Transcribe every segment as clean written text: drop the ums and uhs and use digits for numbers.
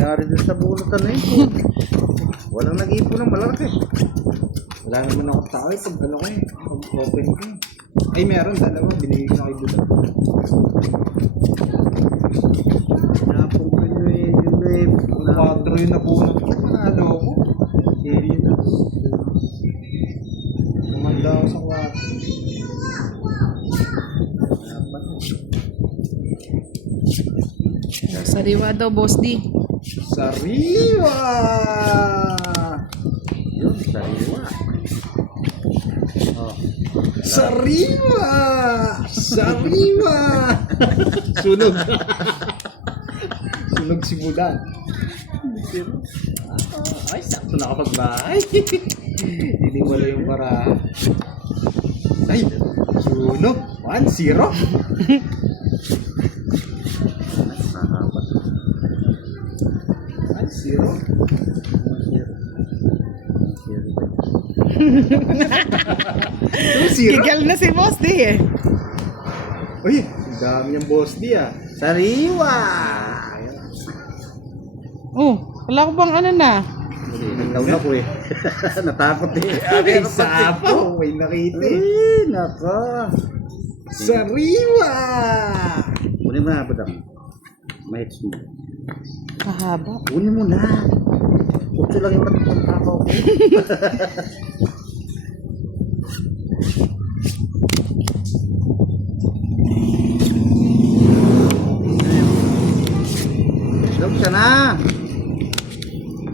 nangyari din sa bunutan na yun? Walang nag-ipon ng malalaki. Wala naman ako tao eh. Pag ano ko eh. Pag open ko eh. Ay meron, dalawa. Binigay ko na kay Buda. Napunan nyo eh. Yun eh. 4 yung nabunot ko. Manalo ko. Tumanda ako sa 4. Sariwa daw, Boss D. Sariwa! Yun, sariwa. Oh. Sariwa! Sariwa! Sunog. Sunog si Buda. Ay, sakto nakapagbahay. Hindi wala yung para. Ay, sunog. 1-0. Nakakapat. 2-0. Kigal na si Boss D eh. Uy, ang dami niyang boss di ah. Sariwa! Oh, wala ko bang ano na. Nagtaon ako eh. Natakot eh. Ay, sapo. May nakita eh. Uy, nako. Sariwa! Kunin mo na, Badang. Mahits mo. Kahaba. Kunin mo na. Kutso lang yung pagkakaw ko. Log siya na.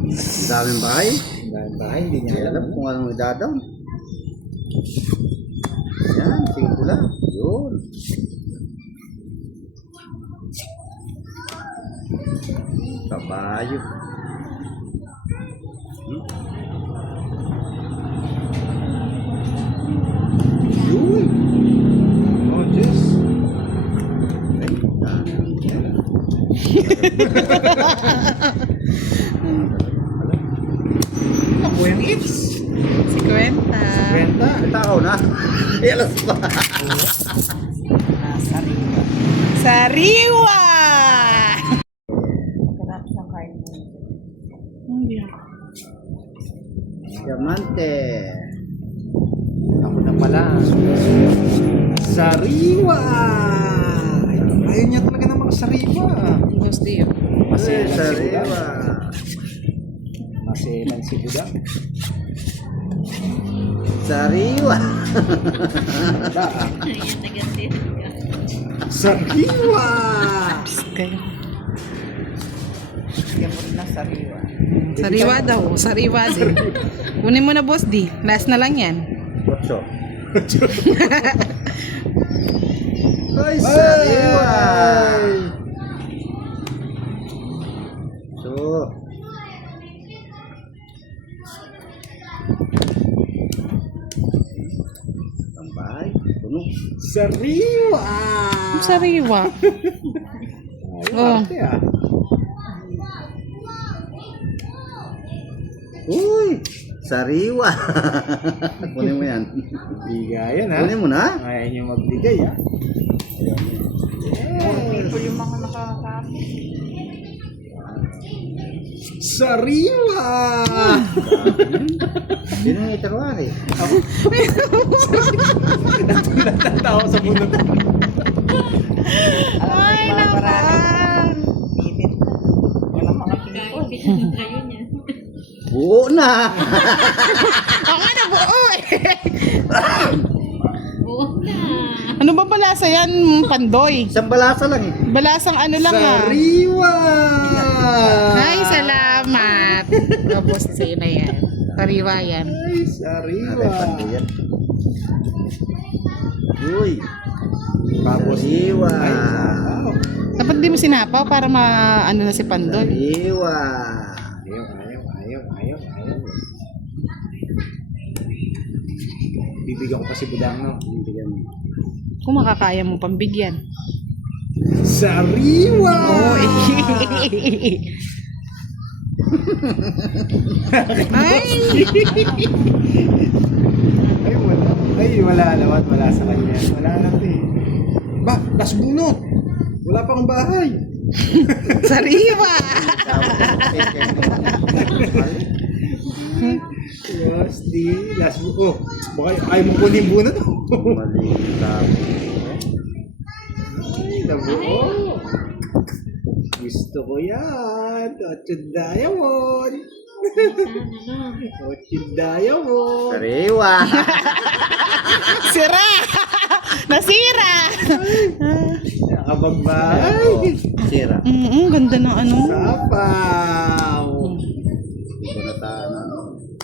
Ang daming bahay. Dahil bahay, hindi Hindi niya alam kung anong idadaw. Yan, sige ko lang. Yun. Kabayo. Yun! Oh, Diyos! Ay, Ako yung hits! 50. Kwenta! tao na. Alas pa. Sariwa. Sariwa! Diamante. Ako na pala. Sariwa! Ayaw niya talaga ng mga sariwa. Boss D oh. Ay, Maselan si Buda. sariwa. Maselan si Buda. Sariwa. Sariwa! Kaya. Gamot na sariwa. Sariwa daw. Sariwa din. Kunin mo na, Boss D. Last na lang yan. Otso. Ay, sariwa. So. Tambay. Tunog. Sariwa! Sariwa. Ayaw, Oh. arte ah. Uy! Sariwa. Kunin mo yan. Bigayan ha. Kunin mo na. Ayaw niyo magbigay ha. People yung mga nakakasama. Sariwa! Sino yung itarwari? Natatawa sa bunot. Ay, naman. Init. Walang mga people. Buo na. Ako na buo eh. Ano ba balasa yan, Pandoy? Isang balasa lang eh. Balasang ano lang ah. Sariwa! Ay, salamat. Tapos sa'yo na yan. Sariwa yan. Ay, sariwa. Nakay yan. Uy! Tapos, Sariwa. ay, wow. Dapat di mo sinapaw para ano na si Pandoy. Sariwa. Ayaw. Bibigyan ko pa si Budang, no? Bibigyan mo. Kung makakaya mo pambigyan. Sariwa! Oo eh. Ay! Ay, wala naman. Wala sa kanya. Wala na ito eh. Ba, das bunot! Wala pa akong bahay. Sariwa! Yes, di. Last book. Oh, baka ayaw mo kunin yung bunot. Mali tapos. Ay, nabuo. Gusto ko yan. Ochid diamond. Ochid diamond. Sariwa. Sira! Nasira! Nakabagbay. Sira. Ganda ng ano. Sapaw. Hindi ko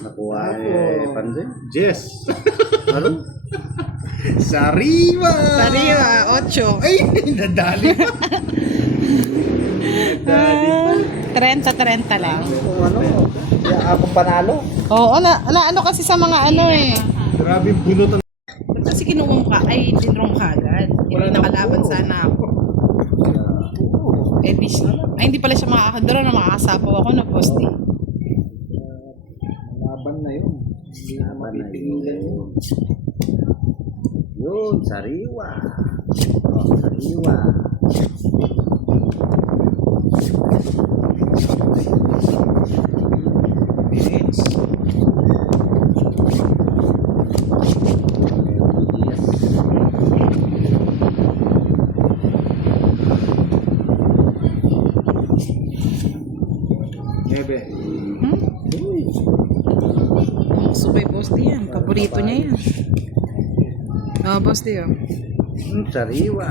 nakuha pansin. Jess. Ano? Sariwa. Sariwa, 8. Ay, nadali pa. Nadali pa. 30 lang. Kung ano, akong panalo. Oo, ano kasi sa mga ano eh. Grabe bunot ang... Ba't kasi kinuha ka? Ay, tinrong ka agad. Hindi nakalaban sana ako. Eh, ay, hindi pala siya makakadraw na makakasapaw ako na poste. Laban na yun. Hindi na Laban na mapipigilan yun. yun. Yun, sariwa. Oh, sariwa. Minutes. Nebe. Subay poste yan. Paborito niya yan. Oo, poste yun. Sariwa.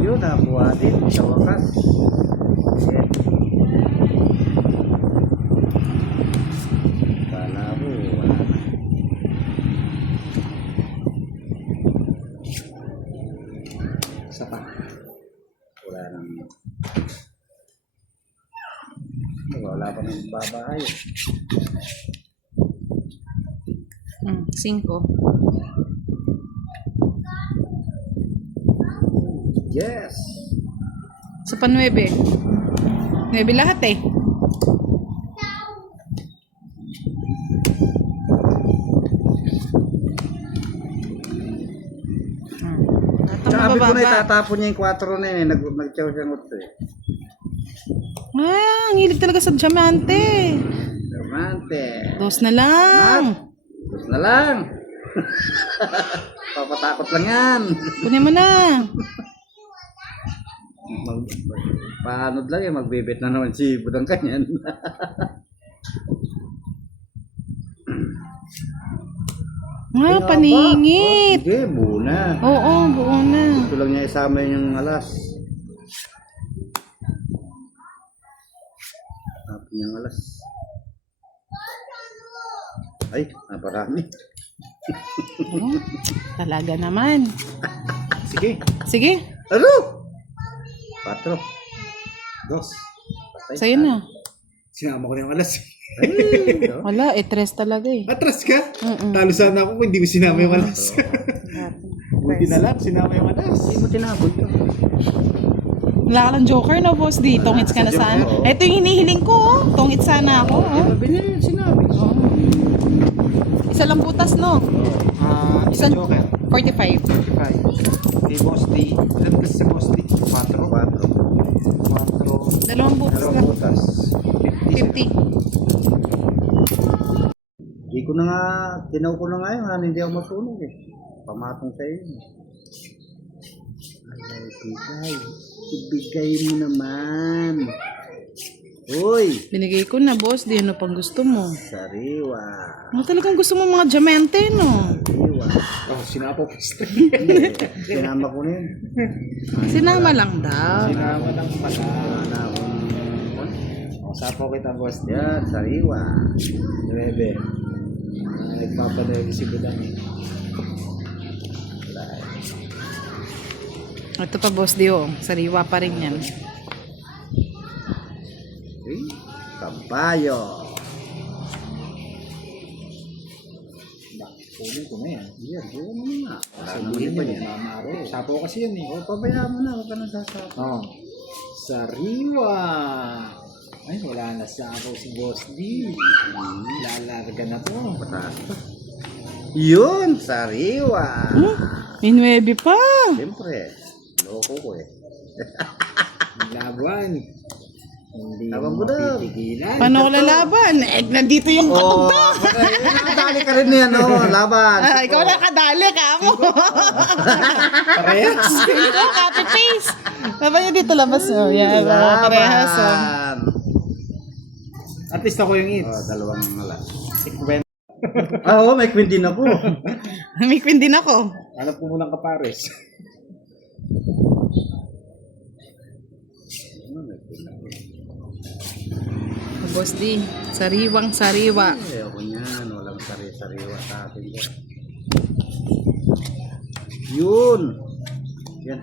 Yun, nakuha din sa wakas. Yan. Kala ko, wala na. Isa pa. Wala nang... Wala pa nang babahay. 5. Yes! Sa pa 9. 9 lahat eh. Sabi ko na Bababa. itatapon niya yung 4 na yun. Nag-chow siya ng 8 eh. Ah, ang hilig talaga sa diamante. Diamante. 2 na lang. Tapos na lang. Papatakot lang yan. Kunin mo na. Paanod lang eh. Magbibit na naman si Budang kanyan. Ah, paningit. Hindi, buo na. Oo, buo na. Gusto lang niya isama yung alas. Tapos yung alas. Ay, naparami. Talaga naman. Sige. Sige, Ano? 4. 2. Patay. sa'yo na. Sinama ko na yung alas. Ay, no? Wala, 3 talaga eh. Atras ka? Mm-mm. Talo sana ako kung hindi ko sinama yung alas. Buti na lang, sinama yung alas. Hindi mo tinabol yun. Wala ka ng joker na boss di. Tungits ka na sana. Oo. Ito yung hinihiling ko oh. Tungits sana ako oh. Binili, sinabi. Isa lang butas no. Isang joker. 45. 45. Kay Boss D. Ilan kasi sa Boss D? 4. 4. 4. Dalawang butas Dalawang lang. butas. 50. Hindi ko na nga, tinaw ko na nga yun, hindi ako masunog eh. Pamatong sa iyo. Ay, ibigay. Ibigay mo naman. Uy! Binigay ko na boss di. Ano pang gusto mo? Sariwa. Ano talagang gusto mo mga diamante no? Sariwa. Oh, sinapa po. Hindi, sinama ko na yun. Sinama lang daw. Sinama ng mata. Wala na akong... O, sapo kita, Boss D. Yan, sariwa. 9. Nagpapadali si Budang. Ito pa boss di oh. Sariwa pa rin yan. Uy, kabayo. Kunin ko na yan. Yan, buwan mo na nga. Wala naman Sabihin iba niya, yan. mamaro. Sapo kasi yan eh. O, pabayaan mo na. Huwag ka nang sasapo. Oh. Sariwa. Ay, wala na sapo si Boss D. Lalarga na to. Pataas pa. Yun, sariwa. May 9 pa. Siyempre, Loko ko eh. Ang laban. Hindi Laban mo mo daw. mapipigilan. Paano ko lalaban? Eh, nandito yung Oh, katugda. nakadali ka rin yan, oh. Laban. Ah, ikaw nakadali ka mo. Parehas. Ikaw, copy paste. Dapat yung dito labas. Oh, yan. Oh, parehas. Oh. Laban. At least ako yung Oh, hits. dalawang mala. 50. Oo, may queen din ako. May queen din ako. Hanap ko munang kapares. Boss D, sariwang sariwa. Eh, ako niyan. Walang sari-sariwa sa atin. Yun. Yan.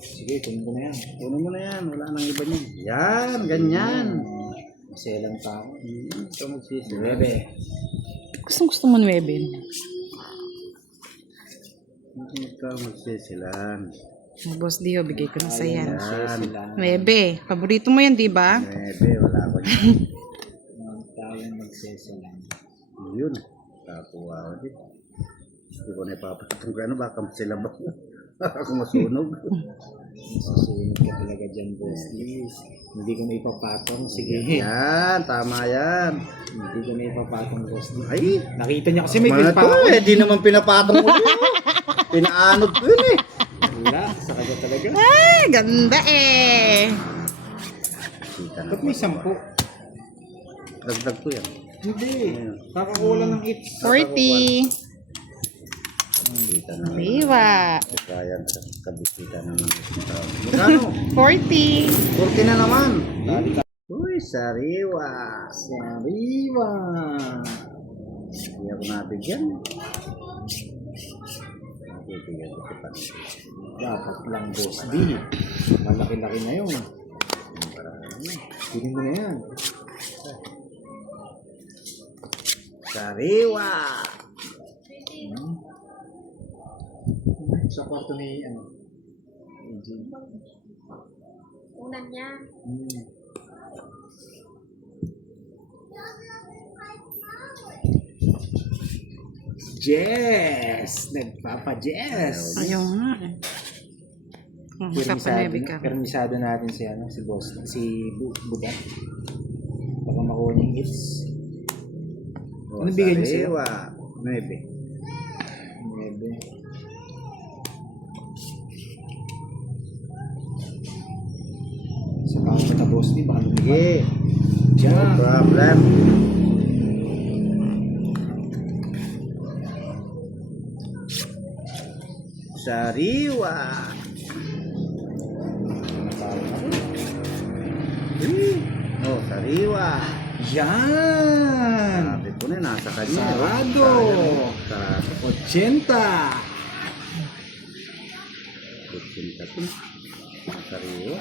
Sige, kunin ko na yan. Kunin mo na yan. Wala nang iba niyan. Yan, ganyan. Maselan pa ako. Ito magsisi. 9. Gusto mo 9. Ito magsisilan. Boss D, oh, bigay ko na sa yan. Yan. 9. Paborito mo yan, di ba? Bebe, wala ko niyan. Huwag tayong magseselan. Yun. Kakuha ako din. Hindi ko na ipapatong ka. Ano, baka sila ba? Ako masunog. Susunod ka talaga dyan, boss. Please. Hindi ko na ipapatong. Sige. Yan, tama yan. Hindi ko na ipapatong, boss. Ay, Nakita niya kasi may mga pinpa to ako. eh. Di naman pinapatong ko yun. Pinaanod ko yun eh. Wala. Saka ka talaga. Ay, ganda eh. Kita na. Ba't may 10? Dagdag ko yan. Hindi. Kakakuha ng hits. 40. Kita na. Sariwa. Kaya kabisita na ng isang tao. Magkano? 40. 40 na naman. Uy, sariwa. Sariwa. Hindi ako nabigyan. Nabigyan ko pa. Dapat lang, boss. Di. Malaki-laki na yun. Tingin mo na yan. Sariwa. Sa kwarto ni ano? Unan niya. Jess! Nagpapa-Jess! Ayaw nga eh. Magpapanebe ka. Permisado natin si ano, si boss, si Buda. Baka makuha niyang hits. Oh, Ano bigay niyo sa'yo? sariwa. 9. 9. Sa kamo ka boss, di baka lumipad. Sige. No Diyan. problem. Sariwa. Oh, sariwa. Yan! Sabi ko na, nasa kanya. Sarado! Sarado. 80! Kutsenta ko. Sariwa.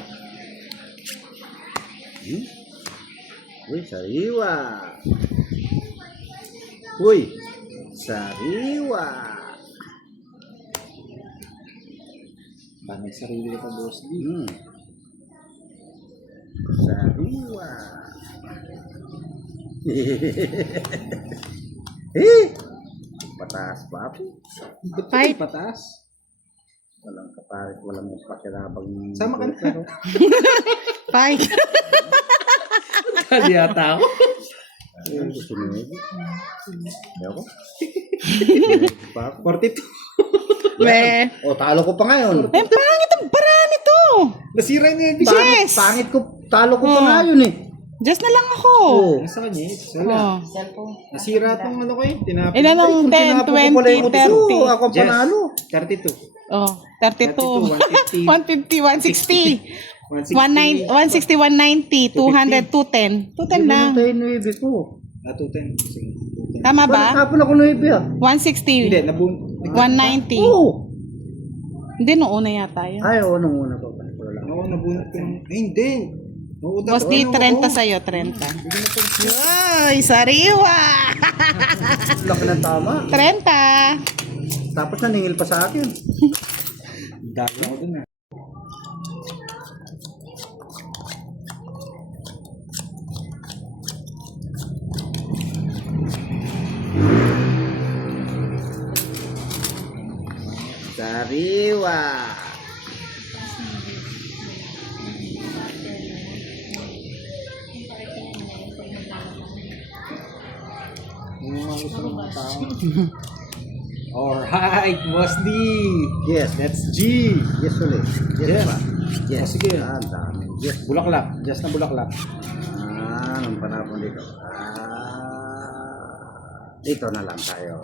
Uy, sariwa. Uy, sariwa. Ba, may sarili ka boss, di? Sariwa. Eh, pataas pa po. Fight. Pataas. Walang kapalit, walang pakirabang. Sama ka na. 5. Kadi ata ako. Ayun, gusto mo yun. Ayoko. Pa ako. 42. Be. O, talo ko pa ngayon. Eh, pangit ang bara nito. Nasira niya yung Yes. Pangit ko, talo ko pa ngayon eh. Just na lang ako. Oo. Nasa kanya eh. Wala. Oh. Nasira tong ano ko eh. Tinapon. Ilan ang 10, 20, 30? Ako ang panalo. 32. Oh, 32. 150. 150, 160. 160, 190, 200, 210. 210 lang. Tayo 9 ko. 210. Sige. 210. Tama ba? Tapon ako 9 ah. 160, Hindi, 190. Oo. Hindi, noong una yata yun. Ay, oo, nung una ko. Wala. Oo, nabunot ko. Ay, hindi. Oo, Boss D, 30 sa'yo, 30. Ay, sariwa! Laki ng tama. 30. Tapos naningil pa sa akin. Dami ako dun ah. Sariwa. Takot sa mga tao. Alright, Boss D. Yes. That's G. Yes ulit. Yes. Yes, pa. Yes. Oh, sige. Ah, ang dami. Yes. Bulaklak. Just na bulaklak. Anong panapon dito? Dito na lang tayo.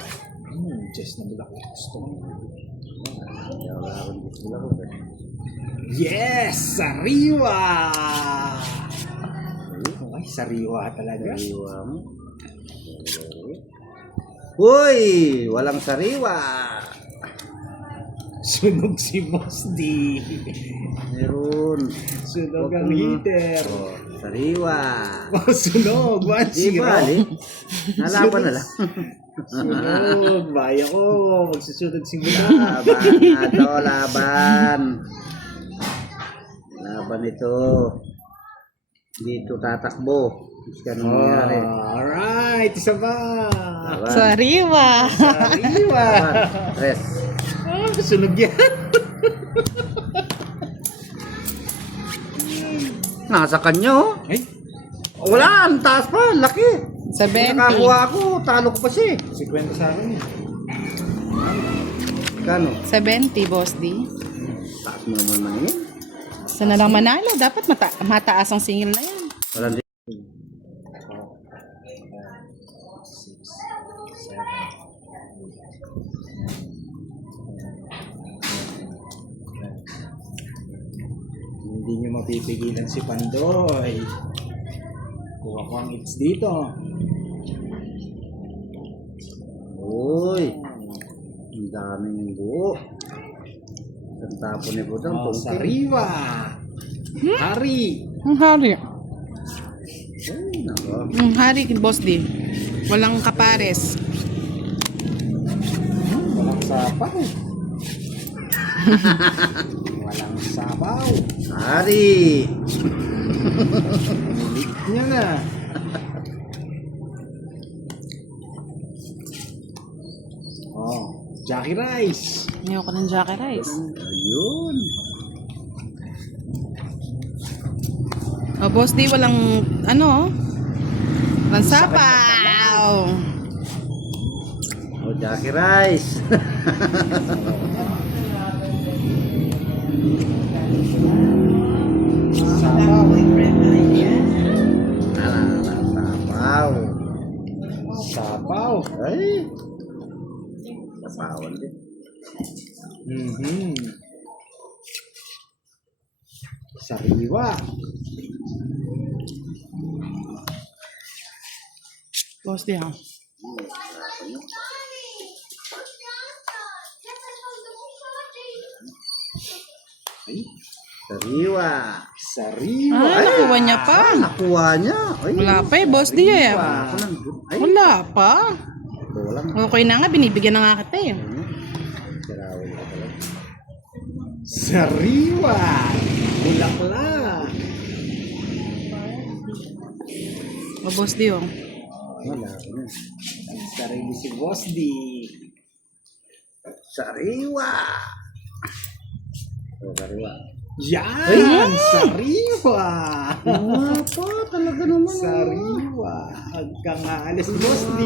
Just na bulaklak. Gusto ko. Wala akong gusto lang. Yes! Sariwa! Ay, sariwa talaga. Sariwa mo. Uy! Walang sariwa! Sunog si Boss D. Meron. Sunog ang heater. Oh, sariwa. Oh, sunog. 1-0. Di ba, Ali? Nalaban na lang. Sunog. Baya ko. Magsusunod si Boss. Laban. Ato, laban. Laban ito. Dito tatakbo. Kasi anong nangyari? Alright. Isa ba? Laban. Sariwa. Sariwa. Laban. Tres. Sunog yan. Nasa kanya, oh. Ay, Wala, ang taas pa, laki. 70. Nakakuha ako, talo ko pa siya. 50 sa akin. Kano? 70, Boss D. Taas mo naman man yun. Saan na lang manalo? Dapat mataas ang singil na yan. Walang di. Hindi nyo mapipigilan si Pandoy. Kuha ko ang hits dito. Uy, ang daming buo. Ang tapo ni Budang. Oh, sariwa. Hari. Ang hari. Ay, nako. Ang hari, Boss D. Walang kapares. Walang sapaw. Walang sabaw. Hari. Ulit niya na. Oh, Jackie Rice. Ayoko ng Jackie Rice. Ayun. Oh, Boss D, walang ano? Walang sapaw. O, Jackie Rice. Sabaw. Sapaw. Sabaw. Ay. Sapawan din. Sariwa. Boss D, ha? Ay, Sariwa. sariwa. Ah, nakuha niya pa. Nakuha niya. Ay. Wala pa eh, Boss D eh. Ako lang. Ay. Wala pa. Ito lang. Okay na nga, binibigyan na nga kita eh. Sirawin ka pala. Sariwa. Bulaklak. Oh, Boss D, oh. Wala ako na. Sarili si Boss D. Sariwa. O, sariwa. Yan! Sariwa! Wala pa. Talaga naman. Sariwa! Hanggang aalis si Boss D.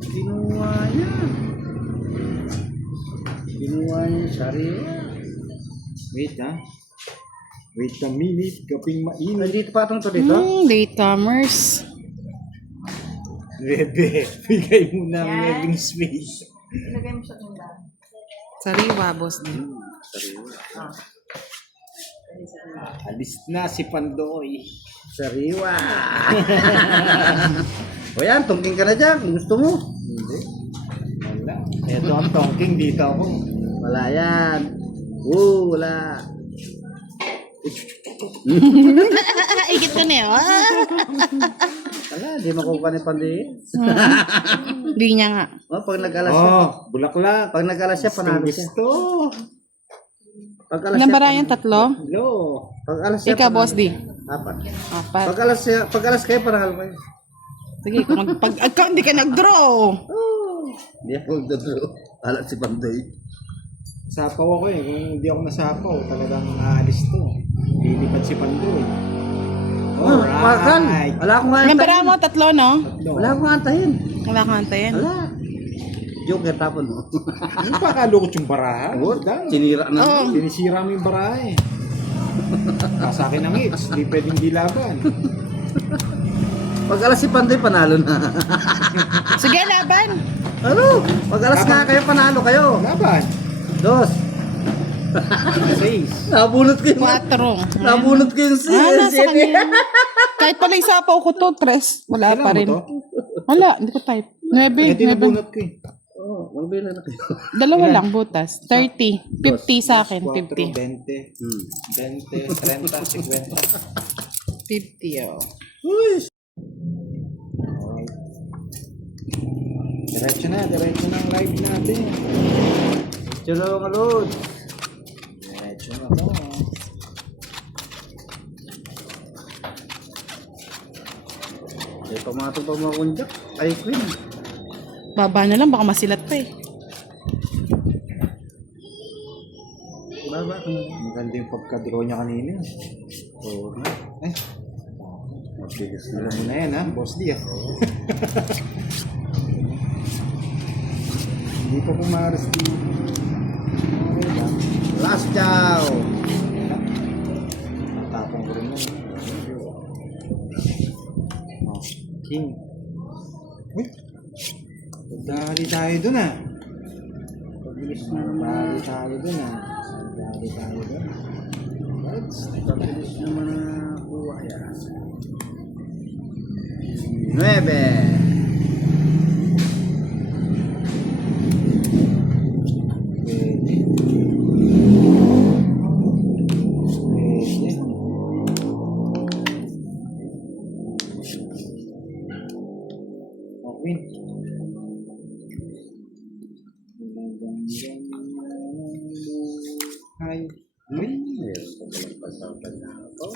Kinuha niya. Kinuha niya yung sariwa. Wait ha. Wait a minute. Kaping mainit. Nandito pa itong to dito? Latecomers. Bebe, bigay mo na ang living space. Ilagay mo sa tindahan. Sariwa, Boss D. Sariwa. Alis na si Pandoy. Sariwa. O yan, tungking ka na dyan kung gusto mo. Hindi. Wala. Ito ang tongking dito ako. Wala yan. Wala. Ikit ko na yun. Wala, di makukuha ni Pandi. Hindi niya nga. O, pag nag-alas siya. Oh, bulaklak. Pag nag-alas siya, panalo siya. Gusto. Pag alas Ilan siya, ba yan? Tatlo? Hello. pag alas siya, Ikaw, panalo Boss D. siya. Apat. Apat. Pag alas kayo, panalo kayo. Sige, kung hindi ka nag-draw. Hindi ako magdadalo. Alat si Pandoy. Sapaw ako eh. Kung hindi ako nasapaw, talagang aalis to. Lilipad si Pandoy. Pakal. Alright. Wala akong Ilang bara antayin. mo? Tatlo, no? Wala akong antayin. Wala kang antayin. Wala. Joker tapon mo. Ano pa kalukot yung baraha? Oo, Dahil. sinira na. Oo. Sinisira mo yung baraha eh. Sa akin ang hits, hindi pwedeng dilaban. Pag alas si Pandoy, panalo na. Sige, laban. Ano? Pag alas nga kayo, panalo kayo. Laban. 2. 6. Nabunot ko yung... 4. Nabunot ko yung Nasa kanya. Kahit pala isapaw ko to, 3. Wala Kailan pa mo rin. to? Wala, hindi ko type. 9, Ito yung 9. nabunot ko eh. Oo, magbila na kayo. Dalawa lang, butas. 30. 50 sa akin, 4, 50. 20, 20, 30, 50. 50, oh. Uy! Alright. Diretso na ang live natin. Diyo na mga load. Diretso na to. Ay, pamatong pa mga kunjak. Ay, Queen. Baba na lang, baka masilat pa eh. Baba. Maganda yung pagka-draw niya kanina. Oo na. Eh, Matigas na. alam mo na yan ha, Boss D ah. Hindi pa pumaras dito. Okay lang. Last chow. Natapang ko rin yun. Oh, King. Uy! Dali tayo dun ah. Pabilis na naman. Dali tayo dun ah. Dali tayo dun. Pabilis naman na kuha yan. 9. Pwede. Pwede. Okay. Hi. Uy. Meron pa palang pasapan na ako.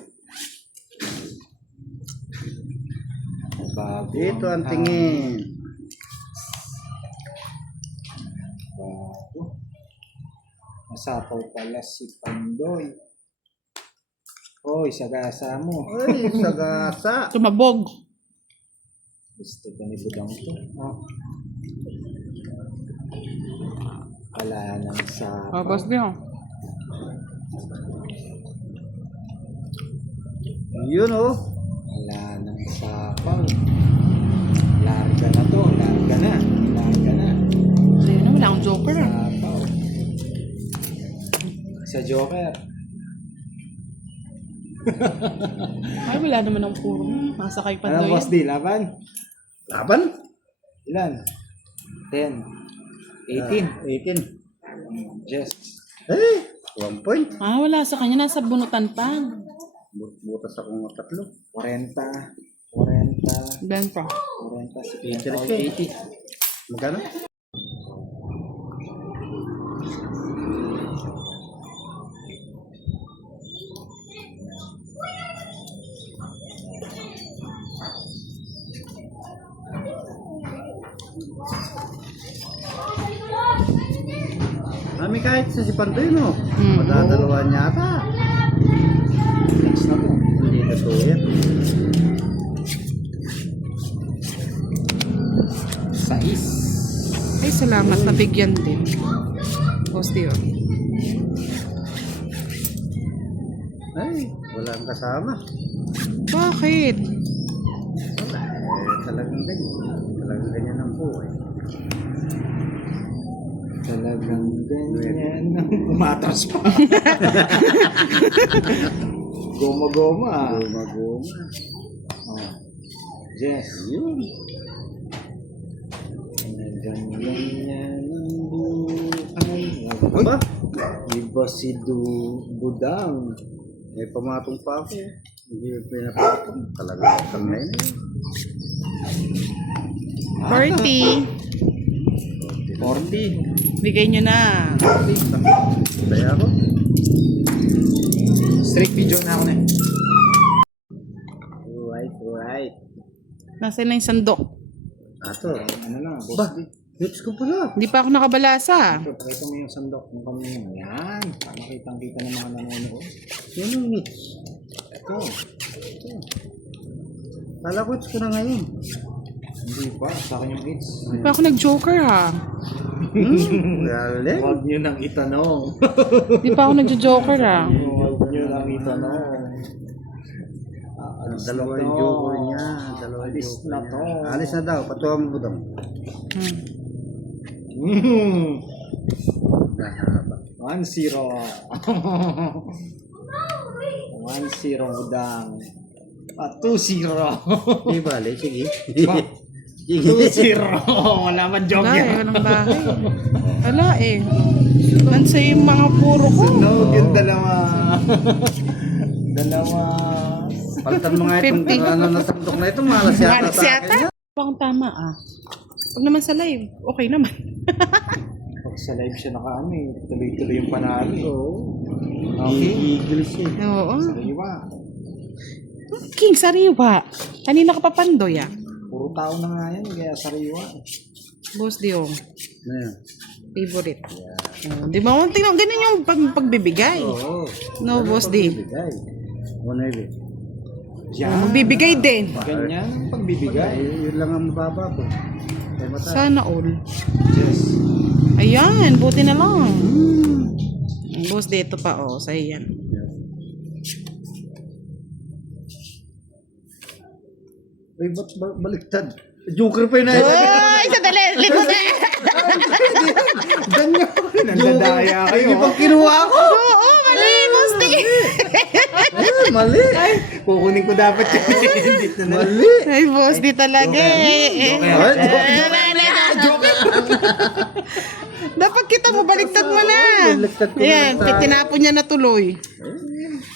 Bago. Dito ang tingin. Bago. Masapaw pala si Pandoy. Hoy, sagasa mo. Uy, sagasa. Tumabog. Gusto ko ni Budang to. Oh. Wala nang sapaw. Boss niyo. Yun oh. Wala nang sapaw. Larga na to. Larga na. Larga na. Ayun na, wala akong joker ah. Sapaw. Sa Joker. Ay, wala naman ang puro. Masakay pa Ano, daw Boss yan. D? Laban? Laban? Ilan? 10. 18. 18. Yes. Eh, 1 point. Ah, wala sa kanya. Nasa bunutan pa. Butas akong 3. 40. 40. Ben pa. 40. 80. Magkano? Mami kahit sa si Pantoy no? Madadalawan yata. Next na to. Hindi na to yan. 6. Ay, salamat. Nabigyan din. Boss Dio. Ay, wala ang kasama. Bakit? Wala. Talagang ganyan. Talagang ganyan ang buhay. Talagang ganyan. Umatras pa. Goma-goma. Guma-guma. Oh. Yes. Yun. Talagang ganyan ang buhay. Ba? Iba si Budang. May pamatong pa ako. Hindi yung pinapatong. Talagang kang na yun. 40. 40. Bigay nyo na. Kaya ako. Straight video na ako na. Right. Nasa na yung sandok. Ato. Ano na, Boss Ba? D. Hits ko pala. Hindi pa ako nakabalasa. Ito, pakita mo yung sandok ng kami. Yan. Para makitang-kita ng mga nanonood. Yan ang hits. Ito. Kala ko it's ko na ngayon. Hindi pa, sa akin yung hits. Di pa ako nag-joker ha. Galing. Huwag nyo nang itanong. Di pa ako nag-joker ha. Huwag nyo nang itanong. Dalawa yung joker niya. Dalawa yung Alis joker na niya. to. Alis na daw. Patuwa mo budang. Hmm. Nahaba. 1-0. 1-0 budang. 2-0. Di bale, sige. Ba? Sige. 2-0. Wala man joke Wala eh, yan. walang bahay. Wala eh. Nansa yung mga puro ko. Sunog yung dalawa. Dalawa. Palitan mo nga itong 50. ano na tandok na ito. Malas yata Malas sa yata? akin. Pang tama ah. Pag naman sa live, okay naman. Pag sa live siya nakaano eh. Tuloy-tuloy yung panalo eh. Okay. Eagles siya. Oo. Sariwa. King, sariwa. Kanina ka pa pandoy ah. Puro tao na nga yan. Kaya sariwa. Boss Dio, Ayan. favorite. Di ba? Tingnan, ganun yung pagbibigay. Oo. No, Boss D. Bigay. Ano yun? Yan. Bibigay din. Ganyan ang pagbibigay. Yun lang ang mababa po. Kaya mataas. Sana all. Yes. Ayan, buti na lang. Boss D, ito pa oh. Sa'yo yan. Ay, ba't baliktad? Joker pa yun na. Ay, sadali. Likod na. Ganyan. Nandadaya kayo. Hindi pa kinuha ako. Oo, mali, Boss D. Ay, mali. Kukunin ko dapat yung dito na. Mali. Ay, Boss D talaga eh. Dapat kita mo, baliktad mo na. Baliktad ko Ayan, na. tinapon niya na tuloy.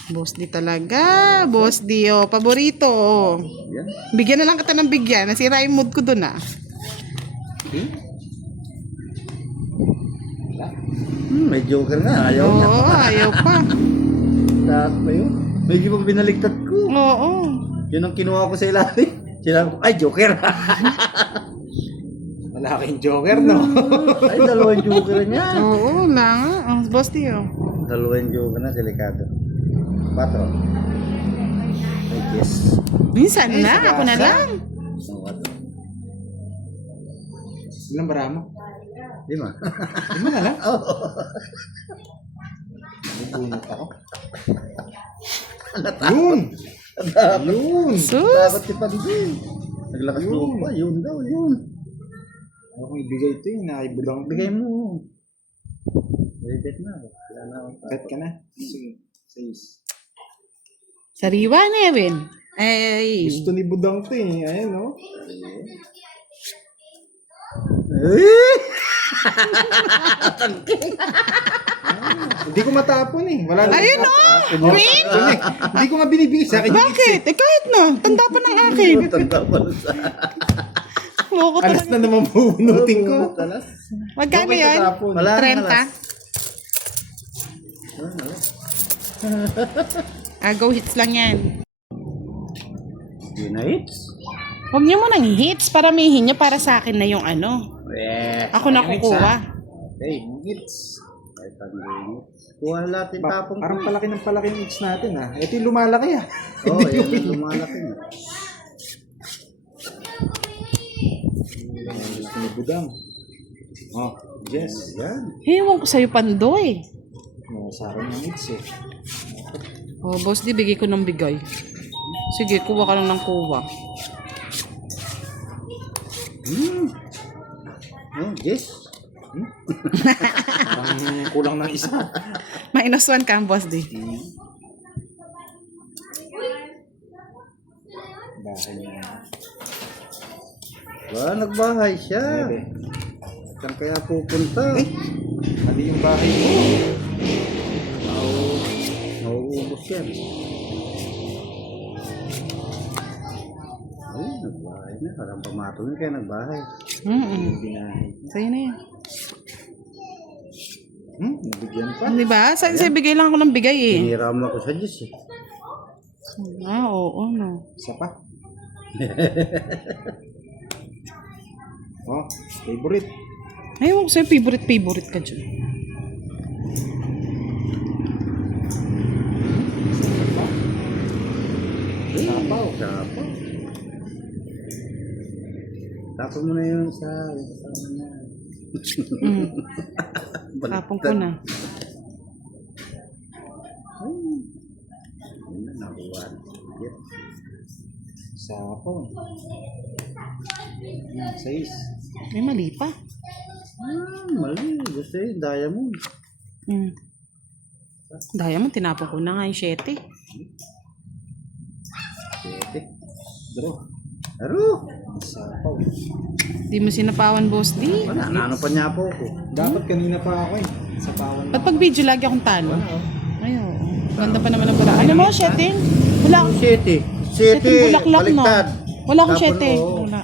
Boss D talaga. Boss D, oh. Paborito, oh. Yan. Bigyan na lang kita ng bigyan. Nasira yung mood ko dun, ah. May joker nga. Ayaw Oo, niya. ayaw pa. Taas pa yun. Medyo pang binaliktad ko. Oo. Yun ang kinuha ko sa ilalim. Sinabi ko, ay, joker. Malaking joker, no? Ay, dalawang joker niya. Oo, wala nga. Oh, Boss D, oh. Dalawang joker na, delikado. 4. Ay, yes. Minsan na, ako na lang. Ang 4. Ilang bara mo? 5. Lima na lang? Nabunot ako. Yun! Yun! Sus! Dapat si Pandi. Naglakas loob pa. Yun daw, yun. Ako kung ibigay ito eh, naibudang Bigay mo. Bigay na. Wala na akong cut ka na. Sige. 6. Sariwa na, Evan. Ay. Gusto ni Budang ito eh. Ayan o. Eh! Hindi ko matapon eh. Wala na. Ayun, oh! Queen? Hindi ko nga binibigay sa akin. Bakit? Eh, kahit na. Tanda pa ng akin. Tanda pa na sa... Loko Alas talaga. na naman pupunutin ko. Talas. Magkano Bakit yun? tatapon? Wala nang 30? alas. Go hits lang yan. Hindi na hits. Huwag niyo mo nang hits. Paramihin niyo para sa akin na yung ano. Eh. Ako na kukuha. Okay. Hits. Ay, Pandi. Kuha natin tapong Parang palaki ng palaki yung hits natin ah. Ito yung lumalaki ah. Oo, oh, yun yung lumalaki na. Gusto ni Budang. Oh, yes. Yan. Ewan ko sa'yo, Pandoy. Sa akin yung hits eh. Oh, boss, di bigay ko ng bigay. Sige, kuha ka lang ng kuha. Oh, yes. Parang kulang ng isa. -1 ka, boss, di. Dahil Wala, nagbahay siya. Saan kaya pupunta? mali yung bahay mo. Nauubos yan. Ay, nagbahay na. Parang pamatong kaya nagbahay. Binahay. Sa'yo na yan. Nabigyan pa. Di ba? Sa'yo bigay lang ako ng bigay eh. Hiniram ako sa Diyos eh. Ah, oo, no. Isa pa. Oh, favorite. Ayaw ko sa'yo, favorite ka dyan. Tapos mo na yun sa kasama niya. Tapong ko na. Ayun na, nakuha. Yes. Sapo. Yan, 6. May mali pa. Mali. Gusto yun, diamond. Diamond, tinapon ko na nga yung 7. 7. Draw. Aro. Sapo. Di mo sinapawan, boss D. Wala, ano pa niya po ko. Dapat kanina pa ako eh. Sa pawan Ba't pag video lagi akong talo? Ay, oo. Ganda pa naman ang bala. Ano mo, 7? Wala akong 7. 7 bulaklak, no? baliktad. Wala akong Tapon, 7. oo. Wala.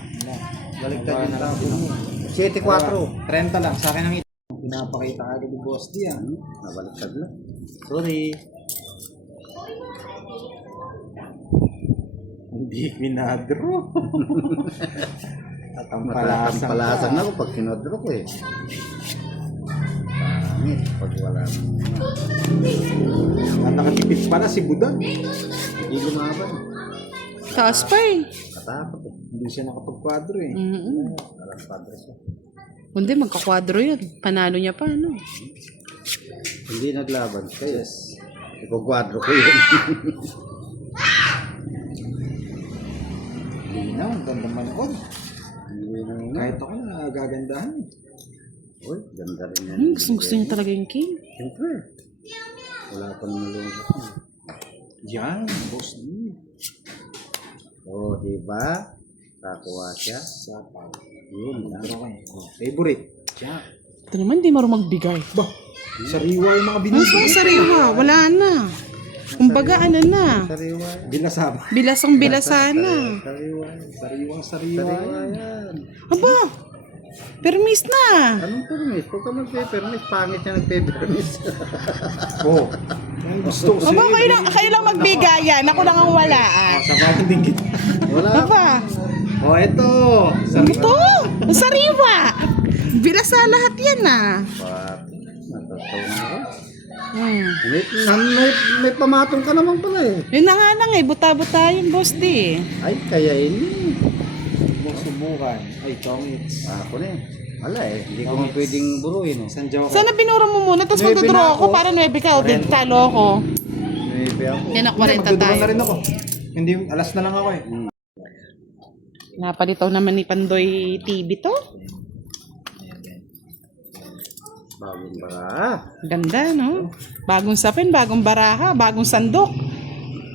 Baliktad yung tapon mo. 7-4. 30 lang. Sa akin ang pinapakita agad ni Boss D ah. Nabaliktad lang. Sorry. Hindi pinadro. At ang Palasan ako pag kinodro ko eh. Pangit pag wala nang Ang nakatipid pala si Budan. hindi lumaban. Taas pa eh. Katakot eh. Hindi siya nakapagkwadro eh. Walang padre siya. Hindi, magkakwadro yun. Panalo niya pa, ano? Hindi naglaban. Kaya ipagwadro ko yun. Linaw, ang ganda manood. Hindi na nga. Kahit ako nagagandahan. Uy, ganda rin yan. Gusto niya talaga yung king. Siyempre. Wala pang nalungkot. Yan, Boss D. Oh, diba? Kakuha siya. Sapaw. Yun lang. Draw kayo. Oh, favorite. Yan. Ito naman, di marunong magbigay. Bah, sariwa yung mga Ano binibigay. sa sariwa? Wala na. Kumbaga, ano na. Sariwa. Binasaba. Bilasang bilasa na. Sariwa. Sariwa. Sariwa yan. Aba, permis na. Anong permis? Huwag ka mag-permis. Pangit siya nag-permis. Oh. Ang gusto ko Aba, kayo lang magbigayan. Ako lang ang wala. Ah, sabahan din kita. Wala. Aba, Oh, ito. ito. Ang sariwa. Bilasa lahat yan ah. Natatawa ako. Hmm. May pamatong ka naman pala eh. Yun na nga lang eh. Buta-buta yung boss di. Ay, kaya ini. Huwag subukan. Ay, tongits. Ako na eh. Wala eh. Hindi ko man pwedeng buruin eh. San joke? Sana binura mo muna. Tapos Nuebe magdodraw na ako ako. para 9 ka. O, talo ako. Maybe ako. Yan na 40 Magdodraw tayo. na rin ako. Hindi, alas na lang ako eh. Napalitaw naman ni Pandoy TV to. Bagong bara. Ganda, no? Bagong sapin, bagong baraha, bagong sandok.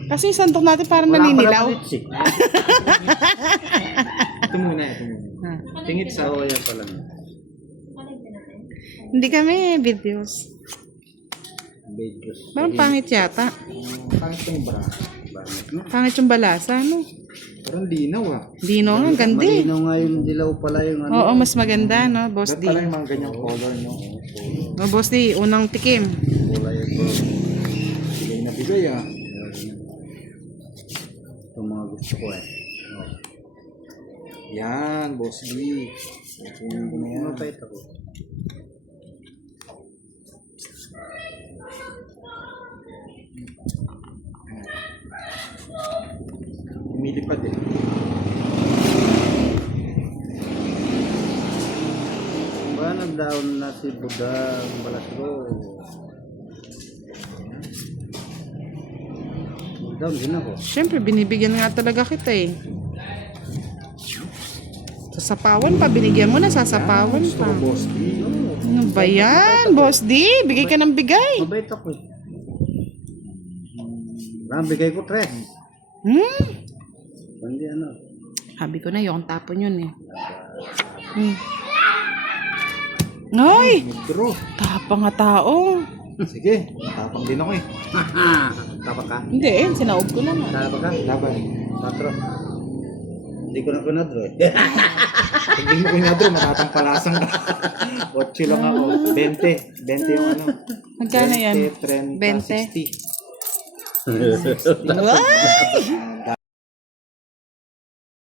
Kasi yung sandok natin parang naninilaw. Wala pa na Ito muna, ito muna. Ah. Tingit sa... Oo, yan pala. Hindi kami videos. Videos. Parang pangit yata. Pangit yung bra. Bakit na? Pangit yung balasa, no? Parang linaw ah. Dino nga, gandi. Malinaw nga yung dilaw pala yung ano. Oo, mas maganda, no? Boss Ba't D. pala yung mga ganyang color nyo? O, Boss D, unang tikim. Kulay ito. Bigay na bigay ah. Ito mga gusto ko eh. Oh. Yan, Boss D. Tingnan ko na yan. Mabait ako. Umilipad eh. Ba, nag-down na si Buddha ang balasro. Down din ako. Siyempre, binibigyan nga talaga kita eh. Sasapawan pa, binigyan mo na, sasapawan Gusto pa. ko, Boss D. Ano ba yan, Boss D? Bigay ka ng bigay. Mabait ako eh. Bigay ko 3. Hmm? Hindi ano. Sabi ko na, yung tapon yun eh. Hmm. Ay! Draw. Tapang nga tao. Sige, tapang din ako eh. Tapa ka? Hindi eh, sinaob ko lang. Tapa ka? Laban. 4. Hindi ko na kunadro eh. Hindi mo kunyadro, matatampalasan ka. 8 lang ako. 20. 20 yung ano. Magkano yan? 30, 20. 60. Ay!